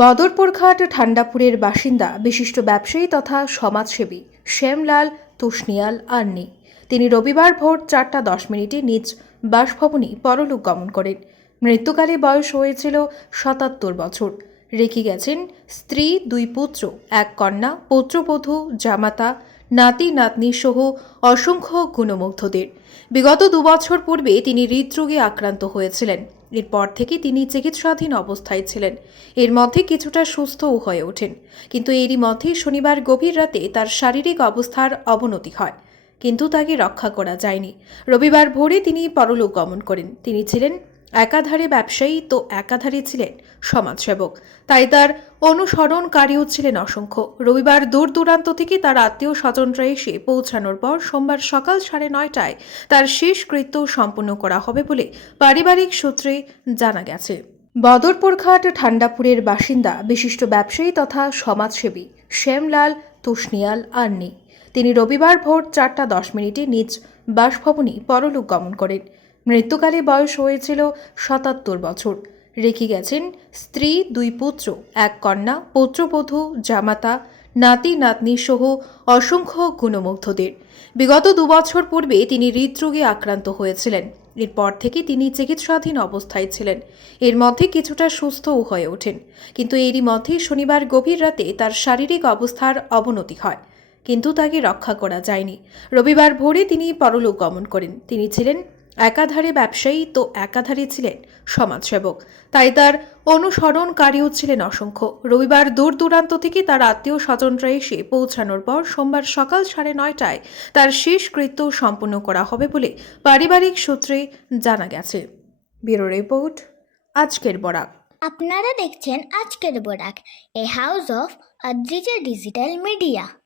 বদরপুরঘাট ঠান্ডাপুরের বাসিন্দা, বিশিষ্ট ব্যবসায়ী তথা সমাজসেবী শ্যামলাল তুষনিয়াল আর্নি তিনি রবিবার ভোর চারটা দশ মিনিটে নিজ বাসভবনে পরলোক গমন করেন। মৃত্যুকালে বয়স হয়েছিল সাতাত্তর বছর। রেখে গেছেন স্ত্রী, দুই পুত্র, এক কন্যা, পুত্রবধূ, জামাতা নাতি নাতনি সহ অসংখ্য গুণমুগ্ধদের। বিগত দুবছর পূর্বে তিনি হৃদরোগে আক্রান্ত হয়েছিলেন। এরপর থেকে তিনি চিকিৎসাধীন অবস্থায় ছিলেন। এর মধ্যে কিছুটা সুস্থও হয়ে ওঠেন। কিন্তু এরই মধ্যে শনিবার গভীর রাতে তার শারীরিক অবস্থার অবনতি হয়। কিন্তু তাকে রক্ষা করা যায়নি। রবিবার ভোরে তিনি পরলোক গমন করেন। তিনি ছিলেন একাধারে ব্যবসায়ী তো একাধারে ছিলেন সমাজসেবক। তাই তার অনুসরণকারীও ছিলেন অসংখ্য। রবিবার দূর দূরান্ত থেকে তার আত্মীয় স্বজনরা এসে পৌঁছানোর পর সোমবার সকাল সাড়ে নয়টায় তার শেষকৃত্য সম্পন্ন করা হবে বলে পারিবারিক সূত্রে জানা গেছে। বদরপুরঘাট ঠান্ডাপুরের বাসিন্দা, বিশিষ্ট ব্যবসায়ী তথা সমাজসেবী শ্যামলাল, তুষনিয়াল আর্নি তিনি রবিবার ভোর চারটা দশ মিনিটে নিজ বাসভবনে পরলোক গমন করেন। মৃত্যুকালে বয়স হয়েছিল সাতাত্তর বছর। রেখে গেছেন স্ত্রী, দুই পুত্র, এক কন্যা, পুত্রবধূ, জামাতা, নাতি, নাতনি সহ অসংখ্য গুণমুগ্ধদের। বিগত দুবছর পূর্বে তিনি হৃদরোগে আক্রান্ত হয়েছিলেন। এরপর থেকে তিনি চিকিৎসাধীন অবস্থায় ছিলেন। এর মধ্যে কিছুটা সুস্থও হয়ে ওঠেন। কিন্তু এরই মধ্যে শনিবার গভীর রাতে তার শারীরিক অবস্থার অবনতি হয়। কিন্তু তাকে রক্ষা করা যায়নি। রবিবার ভোরে তিনি পরলোক গমন করেন। তিনি ছিলেন একাধারে ব্যবসায়ী তো একাধারে ছিলেন সমাজসেবক। তাই তার অনুসরণকারীও ছিলেন অসংখ্য। রবিবার দূর দূরান্ত থেকে তার আত্মীয় স্বজনরা এসে পৌঁছানোর পর সোমবার সকাল সাড়ে নয়টায় তার শেষকৃত্য সম্পন্ন করা হবে বলে পারিবারিক সূত্রে জানা গেছে। ব্যুরো রিপোর্ট, আজকের বরাক। আপনারা দেখছেন আজকের Barak, a house of Adrija digital media.